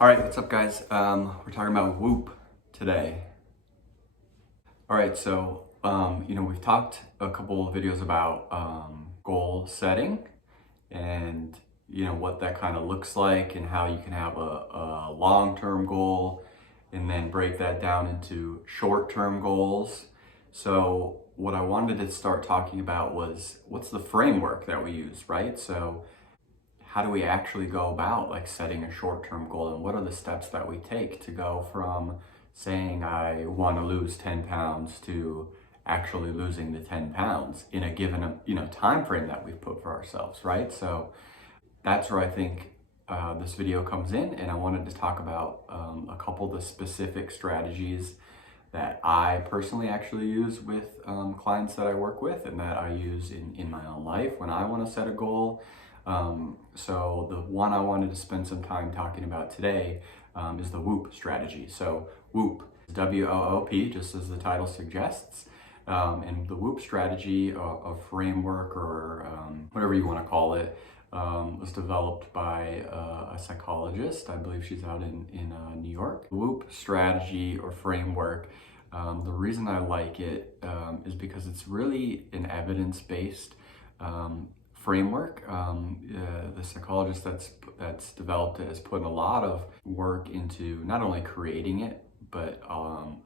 All right, what's up, guys? We're talking about WOOP today. All right, so we've talked a couple of videos about goal setting and what that kind of looks like and how you can have a long-term goal and then break that down into short-term goals. So what I wanted to start talking about was what's the framework that we use, right? So how do we actually go about like setting a short-term goal, and what are the steps that we take to go from saying I want to lose 10 pounds to actually losing the 10 pounds in a given time frame that we've put for ourselves, right? So that's where I think this video comes in, and I wanted to talk about a couple of the specific strategies that I personally actually use with clients that I work with and that I use in my own life when I want to set a goal. So the one I wanted to spend some time talking about today is the WOOP strategy. So WOOP, W-O-O-P, just as the title suggests. And the WOOP strategy, a framework or whatever you want to call it, was developed by a psychologist. I believe she's out in New York. WOOP strategy or framework, the reason I like it is because it's really an evidence-based framework. The psychologist that's developed it has put a lot of work into not only creating it, but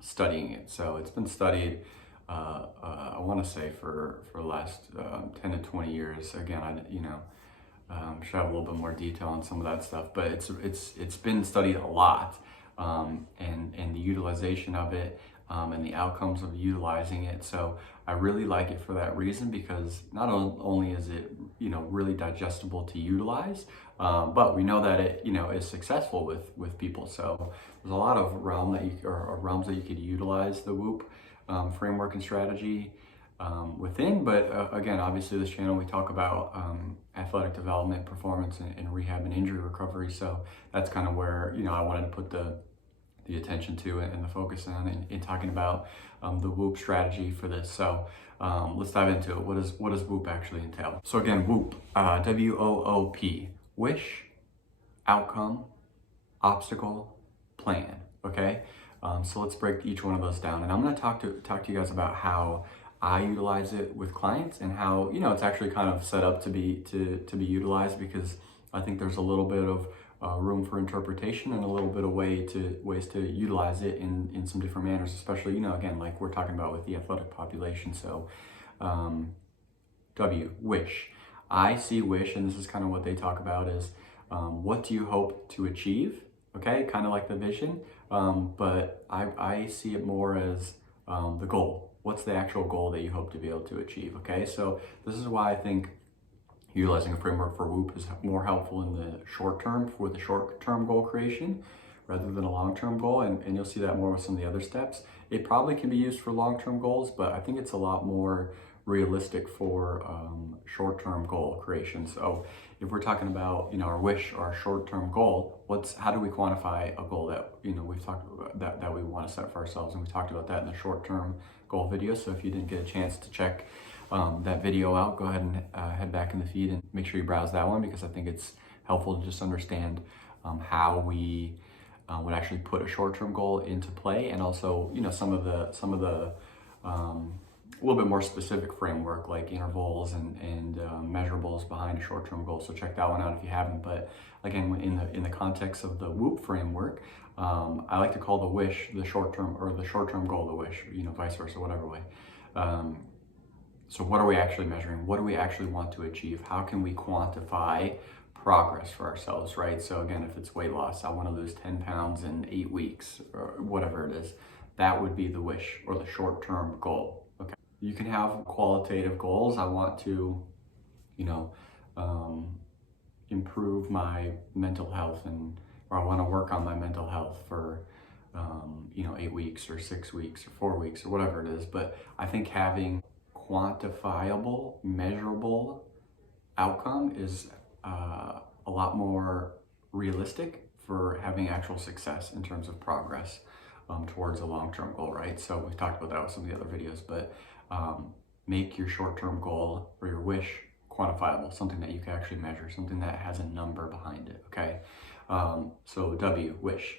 studying it. So it's been studied, I want to say for the last 10 to 20 years. Again, should have a little bit more detail on some of that stuff, but it's been studied a lot, and the utilization of it, and the outcomes of utilizing it. So I really like it for that reason, because not only is it really digestible to utilize, but we know that it is successful with people. So there's a lot of realms that you could utilize the WOOP framework and strategy within. But again, obviously this channel we talk about athletic development, performance, and rehab and injury recovery. So that's kind of where I wanted to put the attention to and the focus on in talking about the WOOP strategy for this. So let's dive into it. What does WOOP actually entail? So again, WOOP, W-O-O-P, wish, outcome, obstacle, plan. Okay, so let's break each one of those down, and I'm going to talk to you guys about how I utilize it with clients and how it's actually kind of set up to be utilized, because I think there's a little bit of room for interpretation and a little bit of ways to utilize it in some different manners, especially again, like we're talking about with the athletic population. So wish, I see wish, and this is kind of what they talk about, is what do you hope to achieve? Okay, kind of like the vision, but I see it more as the goal. What's the actual goal that you hope to be able to achieve? Okay, so this is why I think utilizing a framework for WOOP is more helpful in the short term, for the short-term goal creation rather than a long-term goal, and you'll see that more with some of the other steps. It probably can be used for long-term goals, but I think it's a lot more realistic for short-term goal creation. So if we're talking about our wish or our short-term goal, how do we quantify a goal that we've talked about that we want to set for ourselves? And we talked about that in the short-term goal video. So if you didn't get a chance to check that video out, go ahead and head back in the feed and make sure you browse that one, because I think it's helpful to just understand how we would actually put a short-term goal into play, and also some of the a little bit more specific framework like intervals and measurables behind a short-term goal. So check that one out if you haven't. But again, in the context of the WOOP framework, I like to call the wish the short-term, or the short-term goal the wish, vice versa, whatever way. So what are we actually measuring? What do we actually want to achieve? How can we quantify progress for ourselves, right? So again, if it's weight loss, I want to lose 10 pounds in 8 weeks, or whatever it is, that would be the wish or the short-term goal. Okay. You can have qualitative goals. I want to, improve my mental health, or I want to work on my mental health for 8 weeks or 6 weeks or 4 weeks or whatever it is. But I think having quantifiable, measurable outcome is a lot more realistic for having actual success in terms of progress towards a long-term goal, right? So we've talked about that with some of the other videos, but make your short-term goal or your wish quantifiable, something that you can actually measure, something that has a number behind it, okay? So W, wish.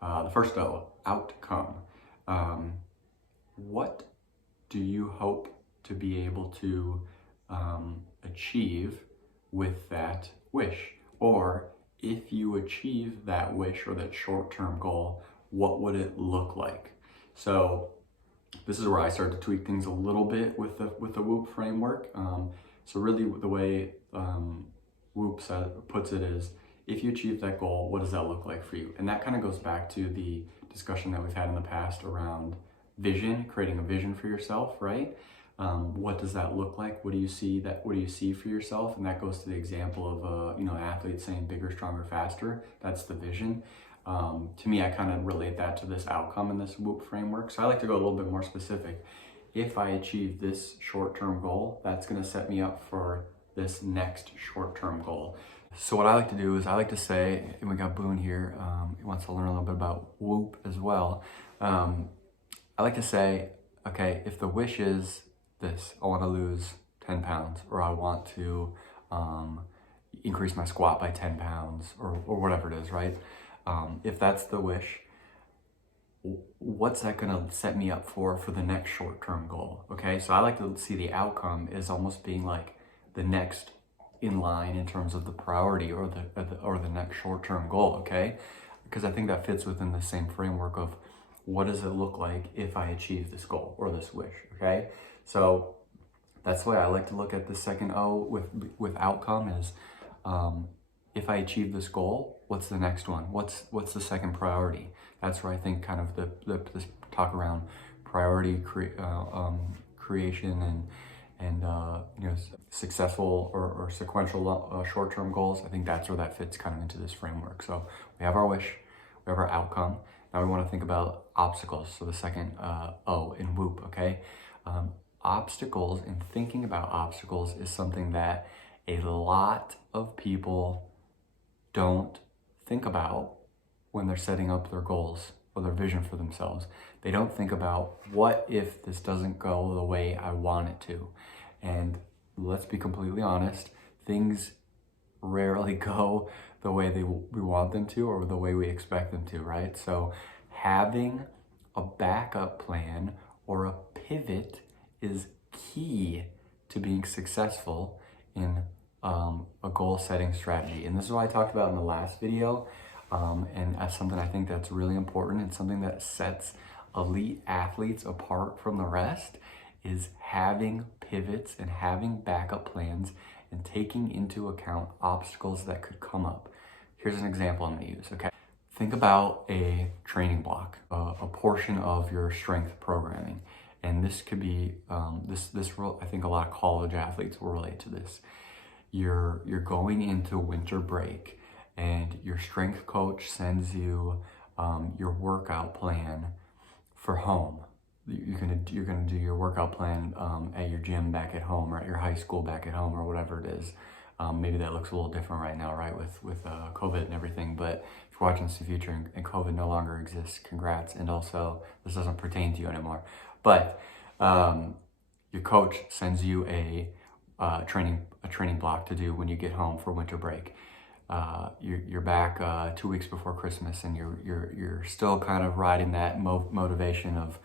The first O, outcome. What do you hope to be able to achieve with that wish? Or if you achieve that wish or that short-term goal, what would it look like? So this is where I start to tweak things a little bit with the WOOP framework. So really the way WOOP puts it is, if you achieve that goal, what does that look like for you? And that kind of goes back to the discussion that we've had in the past around vision, creating a vision for yourself, right? What does that look like? What do you see for yourself? And that goes to the example of an athlete saying bigger, stronger, faster. That's the vision. To me, I kind of relate that to this outcome in this WOOP framework. So I like to go a little bit more specific. If I achieve this short-term goal, that's going to set me up for this next short-term goal. So what I like to do is I like to say, and we got Boone here, he wants to learn a little bit about WOOP as well. I like to say, okay, if the wish is this, I want to lose 10 pounds, or I want to increase my squat by 10 pounds, or whatever it is, right? If that's the wish, what's that going to set me up for the next short-term goal? Okay, so I like to see the outcome as almost being like the next in line in terms of the priority or the next short-term goal. Okay, because I think that fits within the same framework of what does it look like if I achieve this goal or this wish. Okay, so that's the way I like to look at the second O with outcome is, if I achieve this goal, what's the next one? What's the second priority? That's where I think kind of this talk around priority creation and successful or sequential short-term goals. I think that's where that fits kind of into this framework. So we have our wish, we have our outcome. Now we want to think about obstacles. So the second O in WOOP. Okay, obstacles, and thinking about obstacles is something that a lot of people don't think about when they're setting up their goals or their vision for themselves. They don't think about, what if this doesn't go the way I want it to? And let's be completely honest, things rarely go the way we want them to or the way we expect them to, right? So having a backup plan or a pivot is key to being successful in a goal setting strategy. And this is what I talked about in the last video. And as something I think that's really important and something that sets elite athletes apart from the rest is having pivots and having backup plans and taking into account obstacles that could come up. Here's an example I'm gonna use, okay? Think about a training block, a portion of your strength programming. And this could be, I think a lot of college athletes will relate to this. You're going into winter break and your strength coach sends you your workout plan for home. You're gonna do your workout plan at your gym back at home, or at your high school back at home, or whatever it is. Maybe that looks a little different right now, right, with COVID and everything. But if you're watching this in the future and COVID no longer exists, congrats. And also, this doesn't pertain to you anymore. But your coach sends you a training block to do when you get home for winter break. You're back 2 weeks before Christmas, and you're still kind of riding that motivation of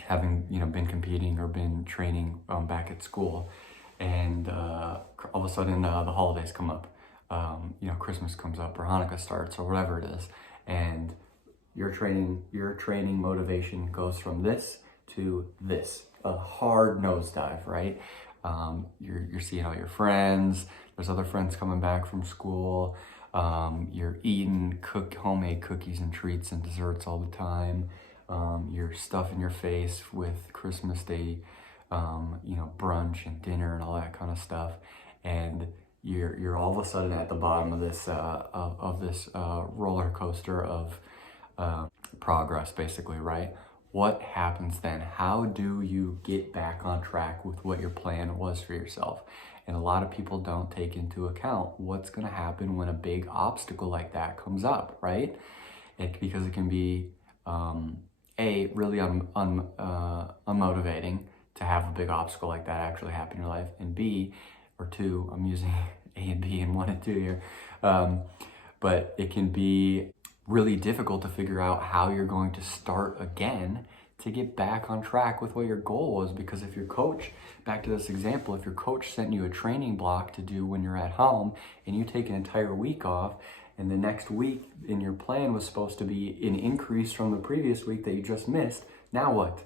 having been competing or been training back at school, and all of a sudden the holidays come up. Christmas comes up, or Hanukkah starts, or whatever it is, and your training motivation goes from this to this, a hard nosedive, right? You're seeing all your friends. There's other friends coming back from school. You're eating homemade cookies and treats and desserts all the time. You're stuffing your face with Christmas Day, brunch and dinner and all that kind of stuff. And you're all of a sudden at the bottom of this roller coaster of progress, basically, right? What happens then? How do you get back on track with what your plan was for yourself? And a lot of people don't take into account what's going to happen when a big obstacle like that comes up, right? Because it can be really unmotivating to have a big obstacle like that actually happen in your life, and two, I'm using A and B and 1 and 2 here. but it can be really difficult to figure out how you're going to start again to get back on track with what your goal was. Because if your coach, back to this example, if your coach sent you a training block to do when you're at home and you take an entire week off, and the next week in your plan was supposed to be an increase from the previous week that you just missed, now what?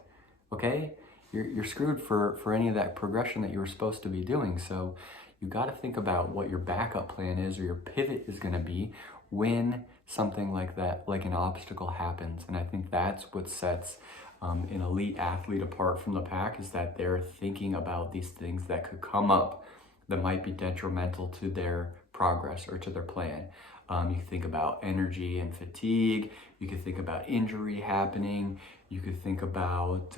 Okay? You're screwed for any of that progression that you were supposed to be doing. So you got to think about what your backup plan is, or your pivot is going to be when something like that, like an obstacle, happens. And I think that's what sets an elite athlete apart from the pack, is that they're thinking about these things that could come up that might be detrimental to their progress or to their plan. You think about energy and fatigue. You could think about injury happening. You could think about,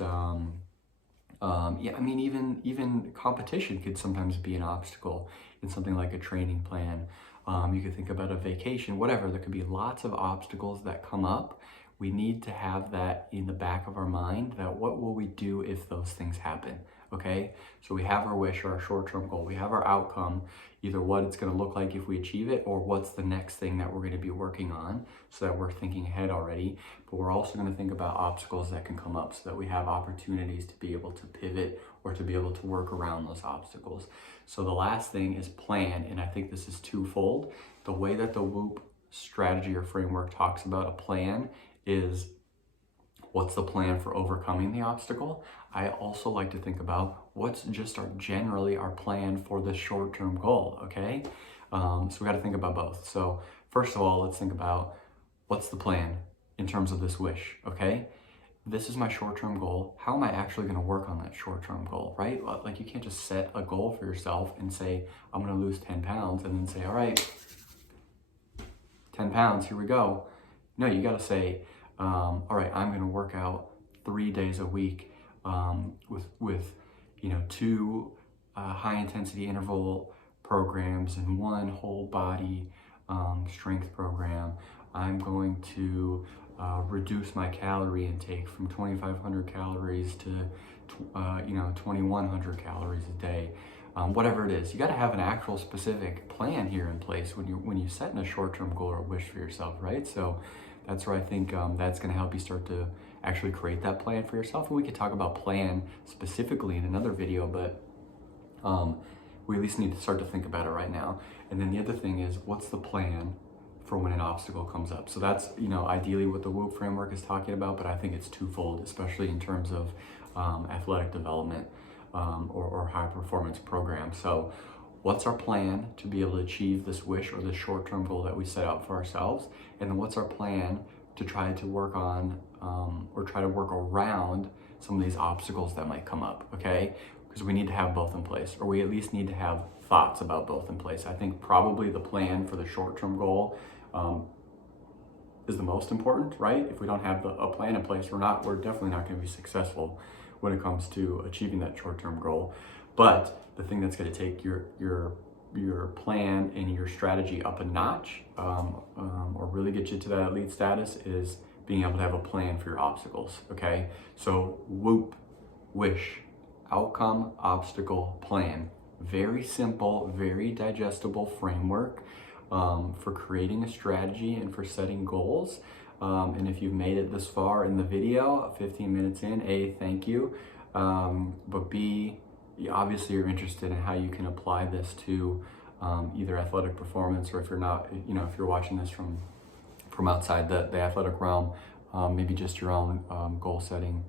even competition could sometimes be an obstacle in something like a training plan. You could think about a vacation, whatever. There could be lots of obstacles that come up. We need to have that in the back of our mind, that what will we do if those things happen, okay? So we have our wish or our short-term goal. We have our outcome, either what it's gonna look like if we achieve it, or what's the next thing that we're gonna be working on, so that we're thinking ahead already. But we're also gonna think about obstacles that can come up, so that we have opportunities to be able to pivot or to be able to work around those obstacles. So the last thing is plan, and I think this is twofold. The way that the WOOP strategy or framework talks about a plan is, what's the plan for overcoming the obstacle? I also like to think about what's just generally our plan for the short-term goal, okay? So we got to think about both. So first of all, let's think about what's the plan in terms of this wish, okay? This is my short-term goal. How am I actually going to work on that short-term goal, right? Like, you can't just set a goal for yourself and say, I'm going to lose 10 pounds, and then say, all right, 10 pounds, here we go. No, you got to say, all right, I'm going to work out 3 days a week with 2 high-intensity interval programs and 1 whole body strength program. I'm going to reduce my calorie intake from 2,500 calories to 2,100 calories a day. Whatever it is, you got to have an actual specific plan here in place when you set in a short-term goal or wish for yourself, right? So that's where I think that's going to help you start to actually create that plan for yourself. And we could talk about plan specifically in another video, but we at least need to start to think about it right now. And then the other thing is, what's the plan for when an obstacle comes up? So that's, ideally what the WOOP framework is talking about, but I think it's twofold, especially in terms of athletic development or high performance programs. So what's our plan to be able to achieve this wish or this short-term goal that we set out for ourselves? And then what's our plan to try to work on or try to work around some of these obstacles that might come up, okay? Because we need to have both in place, or we at least need to have thoughts about both in place. I think probably the plan for the short-term goal is the most important, right? If we don't have a plan in place, we're definitely not going to be successful when it comes to achieving that short-term goal. But the thing that's going to take your plan and your strategy up a notch, or really get you to that elite status, is being able to have a plan for your obstacles, okay? So WOOP, wish, outcome, obstacle, plan. Very simple, very digestible framework for creating a strategy and for setting goals. And if you've made it this far in the video, 15 minutes in, A, thank you. But B, obviously you're interested in how you can apply this to either athletic performance, or if you're not, if you're watching this from outside the athletic realm, maybe just your own goal setting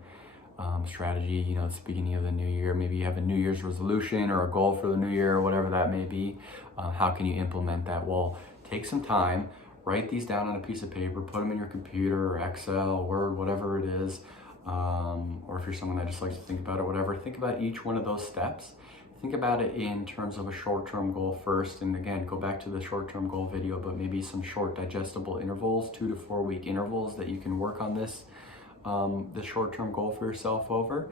strategy. It's the beginning of the new year. Maybe you have a New Year's resolution or a goal for the new year, or whatever that may be. How can you implement that? Well, take some time, write these down on a piece of paper, put them in your computer or Excel, Word, whatever it is. Or if you're someone that just likes to think about it, whatever, think about each one of those steps. Think about it in terms of a short-term goal first. And again, go back to the short-term goal video, but maybe some short digestible intervals, 2 to 4 week intervals that you can work on this short-term goal for yourself over.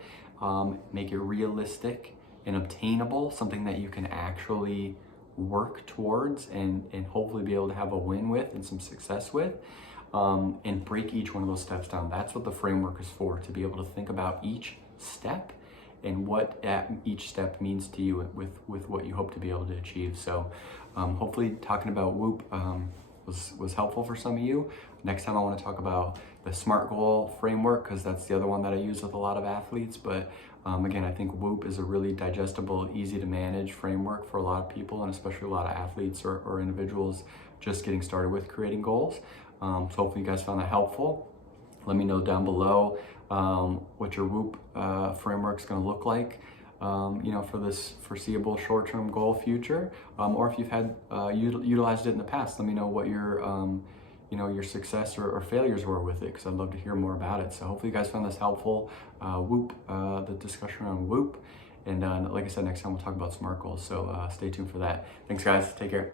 Make it realistic and obtainable, something that you can actually work towards and hopefully be able to have a win with and some success with. And break each one of those steps down. That's what the framework is for, to be able to think about each step and what each step means to you with what you hope to be able to achieve. So hopefully talking about WOOP was helpful for some of you. Next time I want to talk about the SMART goal framework, because that's the other one that I use with a lot of athletes. But again, I think WOOP is a really digestible, easy to manage framework for a lot of people, and especially a lot of athletes or individuals just getting started with creating goals. So hopefully you guys found that helpful. Let me know down below what your WOOP framework is going to look like, for this foreseeable short-term goal future, or if you've had utilized it in the past. Let me know what your success or failures were with it, because I'd love to hear more about it. So hopefully you guys found this helpful. WOOP, the discussion around WOOP, and like I said, next time we'll talk about SMART goals. So stay tuned for that. Thanks, guys. Take care.